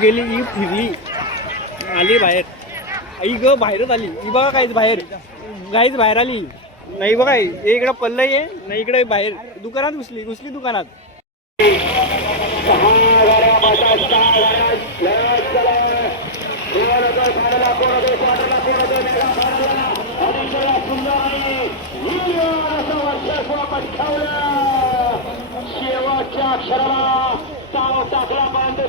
गेली, ही फिरली, आली बाहेर. आई ग बाहेरच आली. ही बघा काहीच बाहेर, गाईच बाहेर आली नाही. बघा हे इकडं पल्लं आहे, नाही इकडे बाहेर दुकानात घुसली दुकानात. शेवटच्या अक्षराला ताव टाकला बंद.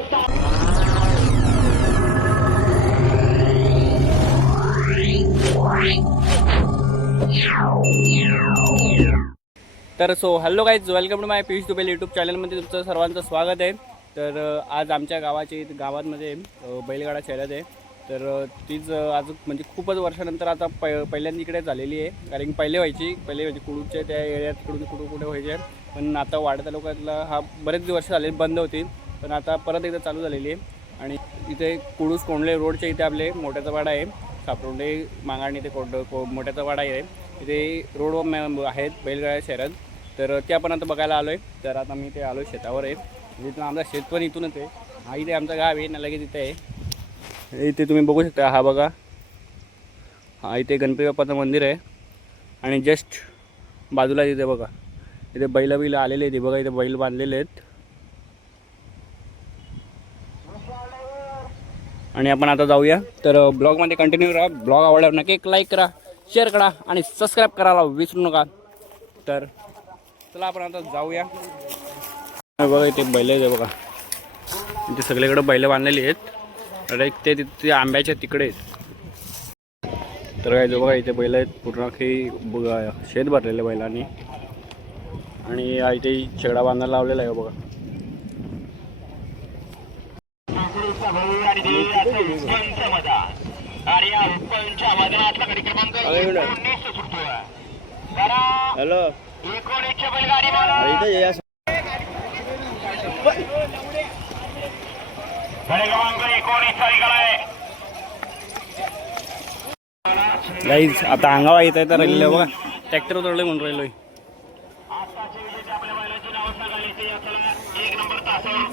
तर hello guys, welcome to my Piyush Dubey YouTube चॅनलमध्ये तुमचं सर्वांचं स्वागत आहे. तर आज आमच्या गावामध्ये बैलगाडा शर्यत आहे. तर तीच आज म्हणजे खूपच वर्षानंतर आता पहिल्यांदा इकडे झालेली आहे. कारण पहिले व्हायची कुडूच्या त्या एरियात कुठे व्हायचे, पण आता वाड्या तालुक्यातला हा बरेच वर्ष झाले बंद होती, पण आता परत एकदा चालू झालेली आहे. आणि इथे कुडूस कोंडले रोडच्या इथे आपले मोठ्याचा वाडा आहे. सापरोंडे मांगाणी ते मोठ्याचा वाडा आहे. इथे रोडवर आहेत बैलगाड्या शर्यत. तर ते आपण आता बघायला आलो आहे. तर आता मी ते आलो शेतावर आहे. इथून आमचा शेत पण इथूनच आहे. हा इथे आमचा गाव आहे ना, लगेच इथे आहे. इथे तुम्ही बघू शकता, हा बघा, हा इथे गणपती बाप्पाचं मंदिर आहे. आणि जस्ट बाजूला इथे बघा, इथे बैल आलेले आहेत. बघा इथे बैल बांधलेले आहेत. आणि आपण आता जाऊया. तर ब्लॉगमध्ये कंटिन्यू राहा. ब्लॉग आवडल्यावर नक्की एक लाईक करा, शेअर करा आणि सबस्क्राईब करायला विसरू नका. तर चला आपण आता जाऊया. बघा इथे बैल आहेत बघा, इथे सगळीकडे बैल बांधलेली आहेत. अरे ते तिथे आंब्याच्या तिकडे आहेत. तर काय बघा इथे बैल आहेत, पूर्ण काही शेत भरलेलं बैलांनी. आणि इथे शेगडा बांधायला लावलेला आहे बघा. हॅलो गाईज, आता अंगावा येत आहे तर राहिलेलं बघा, ट्रॅक्टर तोडले म्हणून राहिलोय.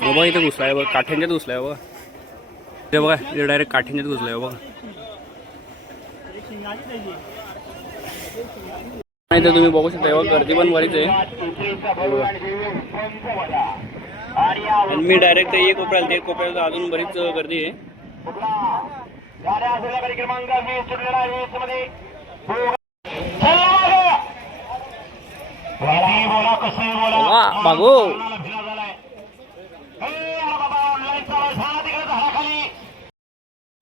बघा इथे घुसलाय बघा, काठ्यांच्यात घुसलाय बघा. ते बघा इथे डायरेक्ट काठ्यांच्यात घुसलाय बघा. इथे तुम्ही बघू शकता बघा, गर्दी पण बरीच आहे. आणि मी डायरेक्ट एक कोपऱ्याला, ते कोपऱ्याला अजून बरीच गर्दी आहे. बागो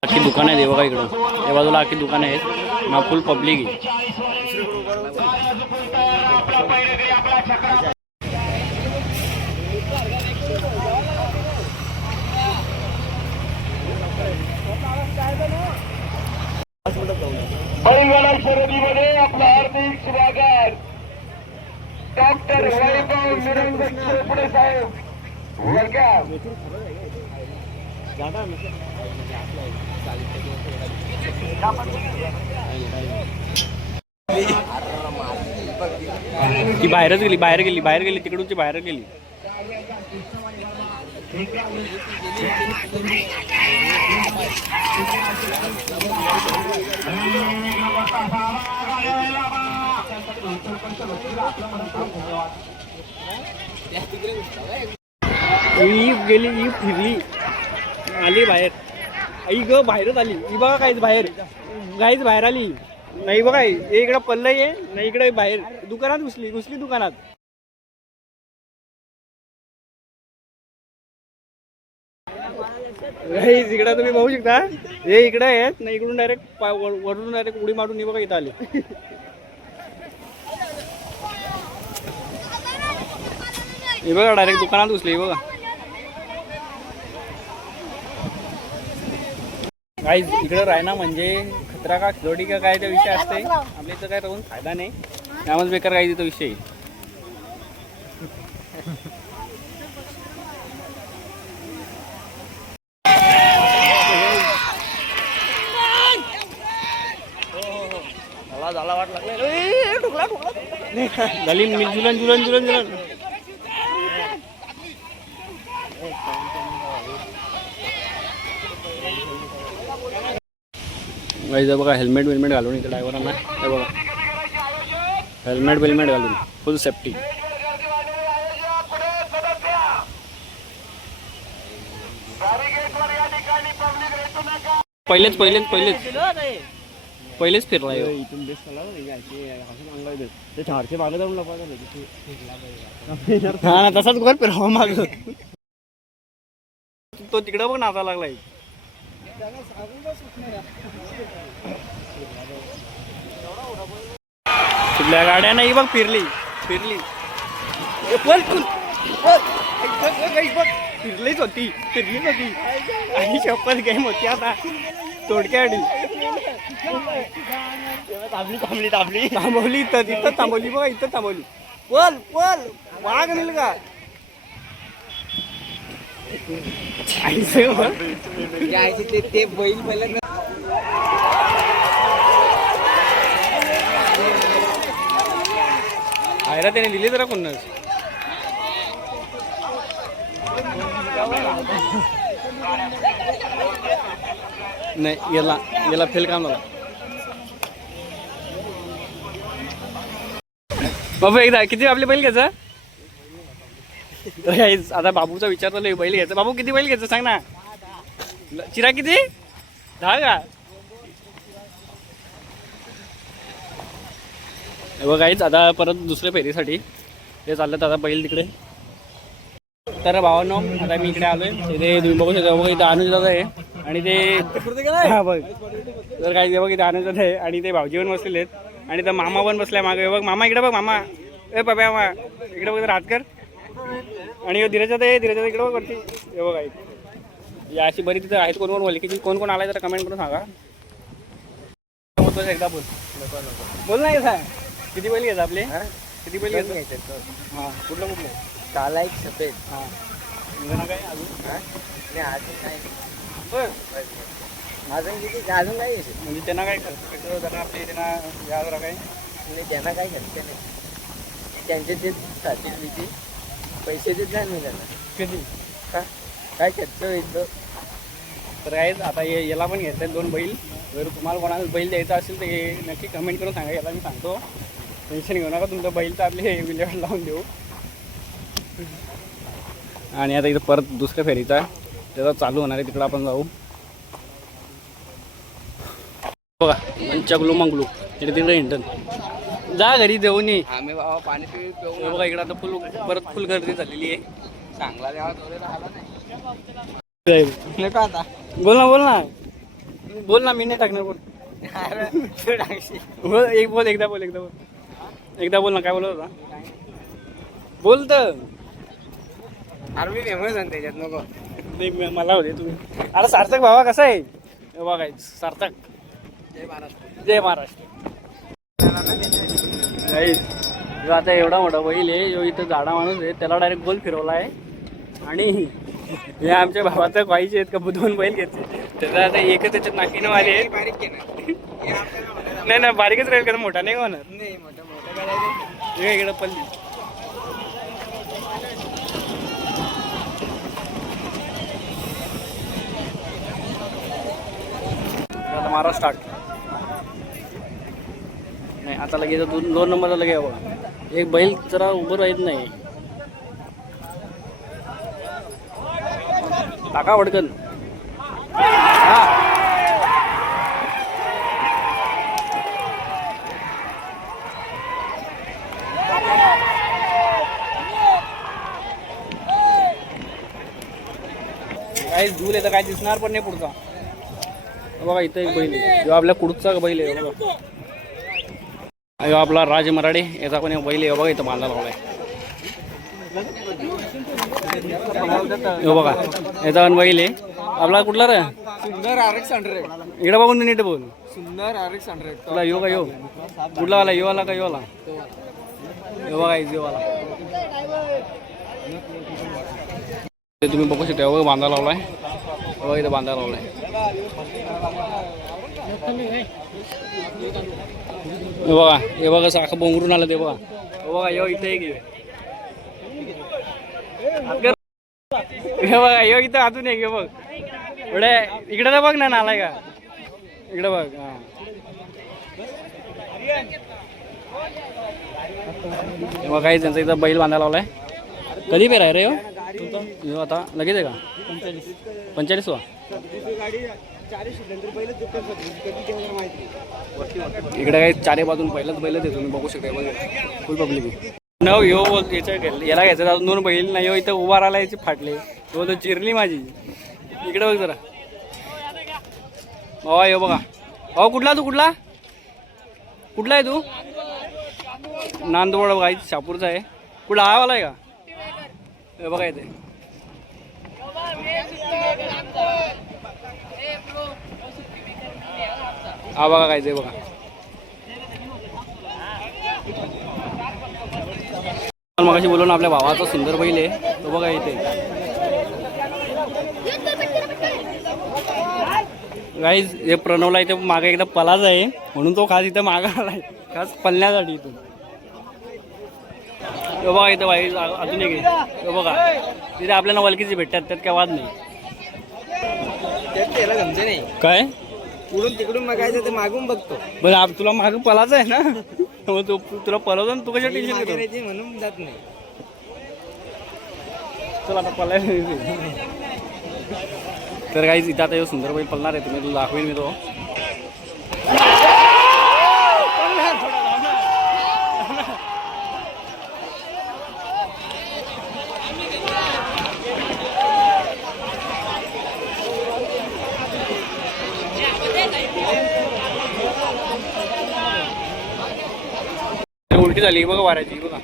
आखी दुकान आहे बघा इकडं, या बाजूला आखी दुकान आहेत ना, फुल पब्लिक आहे. बैलगाडा शर्यतीमध्ये आपलं हार्दिक स्वागत. डॉक्टर वैभव निरंजन चोपडे साहेब, वेलकम. ती बाहेर गेली तिकडूनची बाहेर गेली. ही गेली, ही फिरली, आली बाहेर. आई ग बाहेरच आली. ही बघा काहीच बाहेर, गाईच बाहेर आली नाही. बघा हे इकडं पल्लं आहे, नाही इकडे बाहेर दुकानात घुसली दुकानात. इकडं तुम्ही बघू शकता, हे इकडे आहेत नाही, इकडून डायरेक्ट वरून डायरेक्ट उडी मारून ही बघा इथं आली. हे बघा डायरेक्ट दुकानात घुसली बघा. गाईज इकडं राहणं म्हणजे खतरा का खिलोडी का काय, त्या विषय असते. आपल्या इथं काय राहून फायदा नाही, त्यामुळे बेकार काय तिथं विषय. झाला वाट लागला झाली जुलन. गाईज बघा हेल्मेट विल्मेट घालून इथे ड्रायव्हरांना हे बघा हेल्मेट विल्मेट घालून फुल सेफ्टी. पहिलेच पहिलेच पहिलेच पहिलेच फिरला इथून बेस्ट चारशे मागे जाऊन हा ना तसाच घर फिरवा माग तो तिकडं बघ नाचा लागलाय. कुठल्या गाड्या नाही बघ फिरली फिरली फिरलीच होती फिरलीच होती आणि शपथ गेम होती आता तोडक्याडी थांबली थांबली थांबली थांबवली इथं तिथं थांबवली बघा इथं थांबवली. बोल बोल वाघ नेल का ते बैल पहिलं आयरा त्याने दिली जरा कोणच नाही याला याला फेल काम झाला. बाबू एकदा किती आपले बैल घ्यायचं आता बाबूचा विचार चालू बैल घ्यायचं. बाबू किती बैल घ्यायचं सांग ना. चिरा किती 10 का बघायच आता परत दुसऱ्या फेरीसाठी ते चाललं आता बैल तिकडे. तर भावांनो आता मी इकडे आलोय इथे तुम्ही बघू शकता बघा इथं अनुज दादा आहे आणि ते हा बघ तर काय बघ इथे अनुज दादा आहे आणि ते भाऊजी पण बसलेले आहेत आणि तर मामा पण बसलाय मागे बघ. मामा इकडे बघ मामा ए पप्या मामा इकडे बघ रातकर आणि धीरजात आहे धीरजात इकडे बघ वरती हे बघ आहे या अशी बरी तिथं आहेत. कोण कोण बोलले की कोण कोण आलाय जरा कमेंट करून सांगा. एकदा बोल बोल नाही किती बैल घ्यायचं आपले किती बैल घ्यायचं हां कुठलं कुठलं काला एक सफेद हां काय अजून अजून काय बरं अजून किती अजून काय म्हणजे त्यांना काय खर्च जरा आपले त्यांना या जरा काय नाही त्यांना काय खर्च नाही त्यांचे ते साथी पैसे देत नाही मी त्यांना किती का काय खर्च येतं. तर काय आता याला पण घ्यायचं आहे 2 बैल. जर तुम्हाला कोणाला बैल द्यायचा असेल तर हे नक्की कमेंट करून सांगा. याला मी सांगतो टेन्शन घेऊ नका तुमचं बैल तर आपले हे विल्हेवाट लावून देऊ. आणि आता इथं परत दुसऱ्या फेरीचा त्याचा चालू होणार आहे तिकडं आपण जाऊ बघा मंचगलू मंगलू तिकडे तिकडे इंटन जा घरी देऊन ये आम्ही बाबा पाणी पिऊ बघा इकडं आता फुल परत फुल गर्दी झालेली आहे. चांगला आता बोल ना बोल ना बोल ना मी नाही टाकणार बोल एक बोल एकदा बोल एकदा बोल एकदा बोल ना काय बोलत होता बोल तर अरे फेमस आहे त्याच्यात नको मला होते तुम्ही. अरे सार्थक भावा कसा आहे बघा सार्थक जय महाराष्ट्र जय महाराष्ट्र. आता एवढा मोठा बैल आहे जो इथं झाडा माणूस आहे त्याला डायरेक्ट गोल फिरवला आहे आणि हे आमच्या भावाचं पाहिजे आहेत का 2 बैल घेतले त्याचा आता एकच त्याच्यात नाकीनं आले आहेत. नाही नाही बारीकच राहील का मोठा नाही होणार नाही मोठा इकडं पल्ली मारा स्टार्ट नाही आता लगेच 2 नंबरला लगे बघा एक बैल जरा उभं राहत नाही. टाका वडकन हा काय दूर येतं काय दिसणार पण नाही पुढचा. बघा इथं एक बैल आहे जो आपल्या कुडचा बैल आहे बघा आपला राज मराठे याचा पण एक बैल आहे बघा इथं बांधा लावलाय बघा याचा पण बैल आहे आपला कुठला रे सुंदर RX 100 इकडे बघून नीट बोल सुंदर RX 100 तुला यो का यो कुठला वाला यो वाला का यो वाला यो बघा यो वाला ते तुम्ही बघू शकता बघा बांधा लावलाय बघा इथं बांधा लावलाय बघा हे बघा साखं बोंगरून आलं ते बघा बघा यो इथं एक हे बघा यो इथं अजून एक बघ एवढे इकडे तर बघ ना नालाय का इकडे बघ. हां मग काही त्यांचा इथं बैल बांधायला लावलाय. कधी पेराय रे हो आता लगेच आहे का? 45वा. इकडे काही चारी बाजून पहिलंच बैल देतो तुम्ही बघू शकता. फुल पब्लिक न यो याच्या याला घ्यायचं अजून 2 बैल नाही हो. इथं उभा राहिला याची फाटले तो तर चिरली माझी. इकडे बघ जरा बाबा यो बघा. अहो कुठला तू कुठला कुठला आहे तू? नांदवड बघा शापूरचा आहे. कुठला हा वाला आहे का? हे बघा इथे हा बघा काय ते बघा. मगाशी बोलून आपल्या भावाचा सुंदर बैल आहे तो बघा इथे. गाईज हे प्रणवला इथे मागे एकदा पलाच आहे म्हणून तो खास इथं मागा आलाय खास पलण्यासाठी इथून. बघा इथं बाई अजून एक आहे बघा. तिथे आपल्याला वलकीचे भेटतात त्यात काय वाद नाही. काय पुढून तिकडून बघायचं ते मागून बघतो. बरं तुला मागं पलाच आहे ना मग तू तुला पलवतो ना तू कशा टेन्शन घेतो म्हणून जात नाही. चल आता पलायला. तर काहीच इथं आता सुंदर बैल पळणार आहे. तुम्ही तुला दाखवेन मी तो. उलटी झाली बघा वाऱ्याची बघा.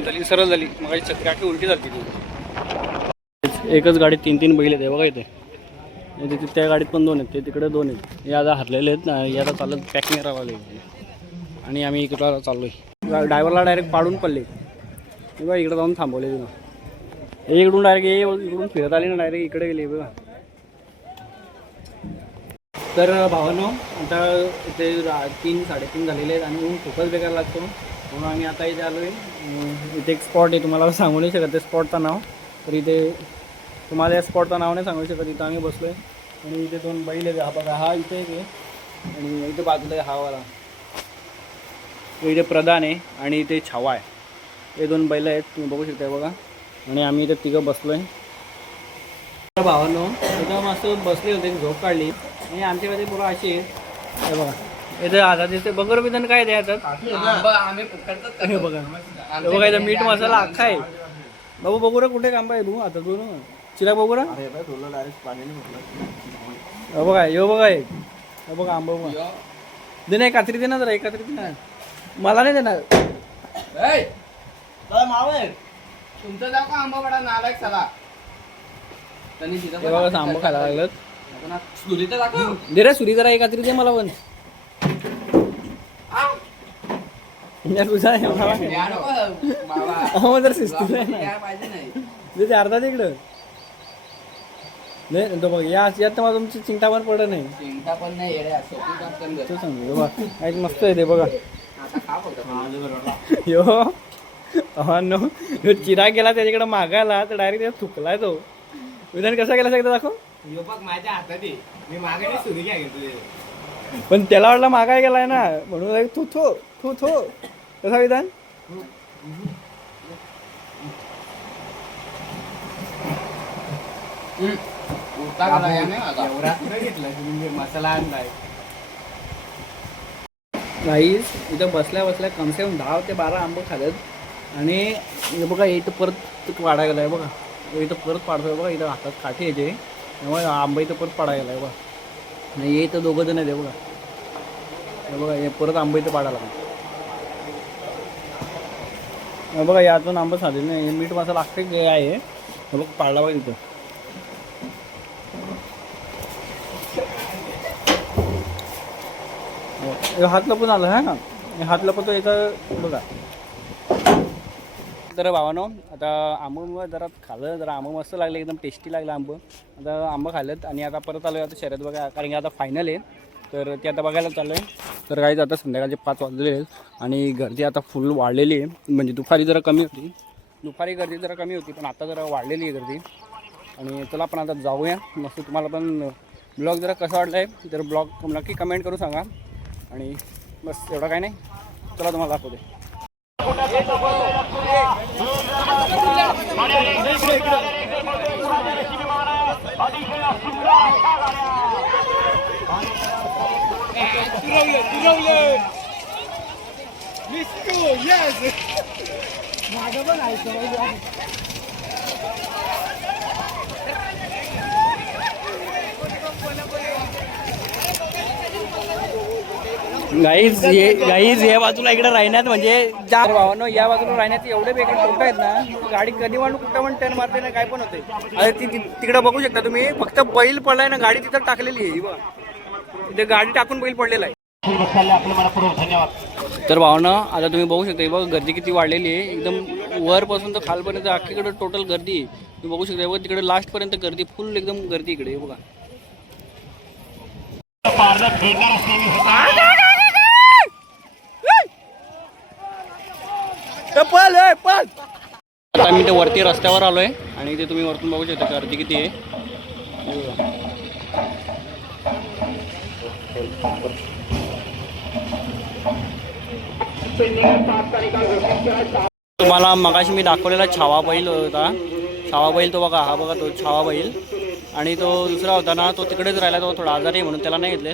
झाली सरळ झाली मग छत्री उलटी झाली ती. एकच गाडीत 3 बैल आहेत बघा इथे. त्या गाडीत पण 2 आहेत. ते तिकडे 2 आहेत. हे आता हरलेले आहेत ना. हे आता चालत पॅक नाही राहावं लागेल आणि आम्ही इकडं चाललोय. ड्रायव्हरला डायरेक्ट पाडून पडले बघा. इकडे जाऊन थांबवले तिनं. हे इकडून डायरेक्ट इकडून फिरत आली ना डायरेक्ट इकडे गेले बघा. तर भावांनो आता इथे 3-3:30 झालेले आहेत आणि ऊन खूपच बेकार लागतो म्हणून आम्ही आता इथे आलो आहे. इथे एक स्पॉट आहे तुम्हाला सांगू नाही शकत ते स्पॉटचं नाव. तर इथे तुम्हाला या स्पॉटचं नाव नाही सांगू शकत. इथं आम्ही बसलो आहे आणि इथे 2 बैल आहेत. हा बघा हा इथे एक आहे आणि इथे बाजूला आहे हा वाला. इथे प्रधान आहे आणि इथे छावा आहे. हे 2 बैल आहेत तुम्ही बघू शकता बघा. आणि आम्ही इथे 3 बसलो आहे. भावांनो इथं मस्त बसले होते झोप काढली आणि आमच्याकडे पुरं अशी आहे बघा. इथे आता तिथे बगर बिदन काय द्यायचं हे बघा. बघा इथं मीठ मसाला अख्खा आहे. बाबू बघू रे कुठे काम आहे तू आता तू ना चिरा बघू रे. बघा यो बघा एक बघा आंबा बघा. दे नाही कात्री दे ना जरा. एक कात्री दे ना. मला नाही देणार. तुमचं जाऊ का आंबा बडा नालायक चला. बघा आंबा खायला लागलं. सुरी तर दाखव. दे रे सुरी जरा. एक कात्री दे मला पण. तुझा जर सिस्टम आहे ना ते अर्धा तिकडं नाही तो बघ. यात तर तुमची चिंता पण पडत नाही. चिंता पण नाही तू सांग बघा काही मस्त आहे ते बघा. यो नो ह्यो चिरा गेला त्याच्याकडे मागायला तर डायरेक्ट थुकलाय तो. विधान कसा गेला एकदा दाखव. बघ माझ्या हातात मी मागे सुरी घ्या घेतो. पण त्याला वाटला मागाय गेलाय ना म्हणून तू थो तू थो कसा विधान. मसाला आणलाय गाईस. इथं बसल्या बसल्या कमसे कम 10 ते 12 आंबे खाल्लेत आणि बघा इथं परत पाडायला गेलाय बघा. इथं परत पाडतोय बघा. इथं हातात काठी यायचे त्यामुळे आंबा इथं परत पाडायला गेलाय बघा. नाही हे इथं 2 जण आहेत बघा. हे बघा हे परत आंबा इथं पाडायला लागला बघा. यातून आंबा साधे नाही. मीठ मसाला अख्खे आहे हे बघ पाडला बघा इथं. हात लपून आलं हा ना. हात लपतो इथं बघा. तर भावानो आता आंबं जरा खाल्लं. जरा आंबं मस्त लागले एकदम टेस्टी लागलं आंबं. आता आंबं खाल्लं आणि आता परत आलो आहे आता शर्यत बघा. कारण की आता फायनल आहे तर ते आता बघायला चाललं आहे. तर काहीच आता संध्याकाळचे 5 वाजलेले आहेत आणि गर्दी आता फुल वाढलेली आहे. म्हणजे दुपारी जरा कमी होती. दुपारी गर्दी जरा कमी होती पण आता जरा वाढलेली आहे गर्दी. आणि चला आपण आता जाऊया मस्त. तुम्हाला पण ब्लॉग जरा कसा वाटला आहे तर ब्लॉग नक्की कमेंट करून सांगा. आणि बस एवढं काय नाही, चला तुम्हाला दाखवते. गाईज या बाजूला इकडे राहण्यात म्हणजे भावानं या बाजूला राहण्याचे एवढे बेकार टोटं आहेत ना, गाडी कधी वाढून कुठं पण टर्न मारते ना, काय पण होते. अरे तिकडे बघू शकता तुम्ही, फक्त बैल पडलाय ना, गाडी तिथं टाकलेली आहे बघा, तिथे गाडी टाकून बैल पडलेला आहे. तर भावना आता तुम्ही बघू शकता बघा गर्दी किती वाढलेली आहे, एकदम वरपासून तर खालपर्यंत अख्खीकडे टोटल गर्दी आहे. तुम्ही बघू शकता बघा तिकडे लास्टपर्यंत गर्दी, फुल एकदम गर्दी इकडे बघा. आता मी ते वरती रस्त्यावर आलोय आणि ते तुम्ही वरतून बघू शकता गर्दी किती आहे. तुम्हाला मगाशी मी दाखवलेला छावा बैल होता, छावा बैल तो बघा, हा बघा तो छावा बैल. आणि तो दुसरा होता ना, तो तिकडेच राहिला, तो थोडा आजारी म्हणून त्याला नाही घेतले.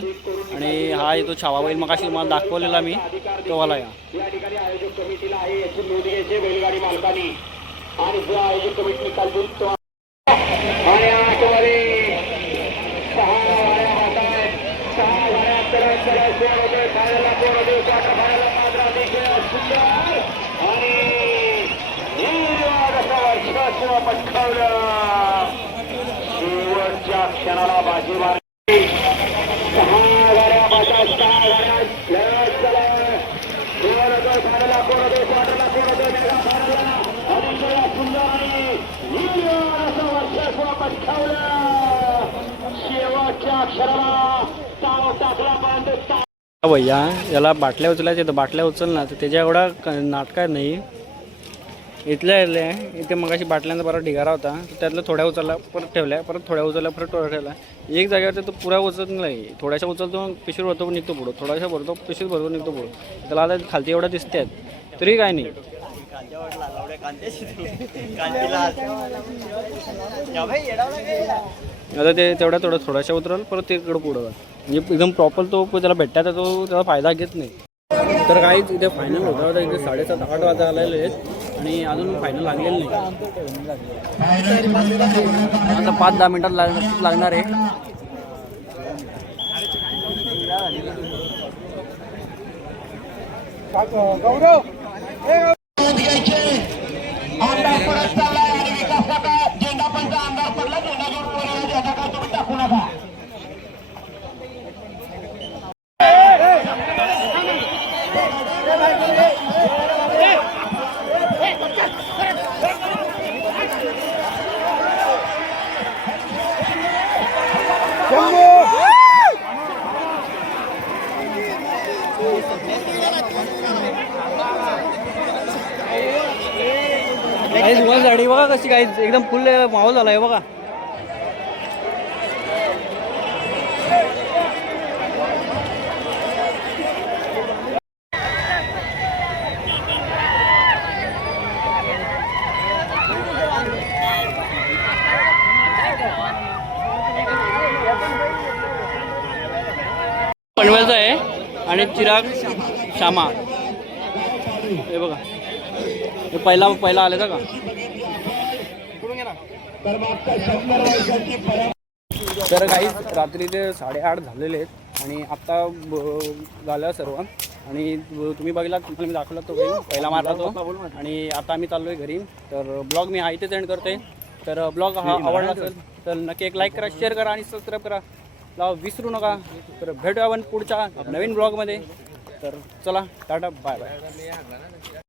आणि हा तो छावा बैल मगाशी तुम्हाला दाखवलेला मी, तो वाला या ठिकाणी आयोजक कमिटीला आहे याची नोंद घ्यायची बैलगाडी मालकांनी. आणि जो आयोजक कमिटी निकाल देईल तो आणि आठवडे 6 गाड्या होत आहेत, 6 गाड्या तरत खायला कोरडे काटा खायला मात्र अतिशय सुंदर आणि वर्षाचं पटकावलं. शेवटच्या क्षणाला बाजी मारली. 6 गाड्या बसा, 6 गाड्या लढत चला. कोरडे खायला कोरडे काटाला कोरडे मेघा खायला अतिशय सुंदर आणि वर्षाचं पटकावलं. शेवटच्या क्षणाला ताव टाकला बंद. भैया याला बाटल्या उचलायच्या, तर बाटल्या उचल ना, तर त्याच्या एवढा नाटकात नाही. इथल्या इथे मग अशी बाटल्यांचा बरा ढिगारा होता, तर त्यातलं थोड्या उचलला, परत ठेवल्या, परत थोड्या उचलल्या, परत थोड्या ठेवला. एक जागेवर तो पुरा उचलत नाही, थोड्याशा उचलतो पिशवी भरतो निघतो पुढं, थोड्याशा भरतो पिशवी भरतो निघतो पुढं. त्याला आता खालती एवढ्या दिसते आहेत तरी काय नाही. आता ते तेवढ्या थोड्याशा उतरल, परत ते इकडं पुढं म्हणजे एकदम प्रॉपर तो त्याला भेटता तो त्याला फायदा घेत नाही. तर काहीच इथे फायनल होता, आता इथे 7:30-8 वाजता आलेले आहेत आणि अजून फायनल लागलेलं नाही. आता 5-10 मिनिटात लागणार आहे. आमदार परत चाललाय आणि विकास काका झेंडा पंच आमदार पडला, झेंडा घेऊन वर काका तुम्ही टाकू नका. गाडी बघा कशी काही एकदम फुल माहोल झालाय बघा. पनवेलचा आहे आणि चिराग श्यामा हे बघा, हे पहिला आलेला का. तर काही रात्री ते 8:30 झालेले आहेत आणि आत्ता झालं सर्व. आणि तुम्ही बघितला, तुम्हाला मी दाखवला तो पहिला मारला तो. आणि आता आम्ही चाललो आहे घरी. तर ब्लॉग मी हा इथेच एंड करते. तर ब्लॉग हा आवडला असेल तर नक्की एक लाईक करा, शेअर करा आणि सबस्क्राईब करा, विसरू नका. तर भेटूया आपण पुढच्या नवीन ब्लॉगमध्ये. तर चला टाटा, बाय बाय.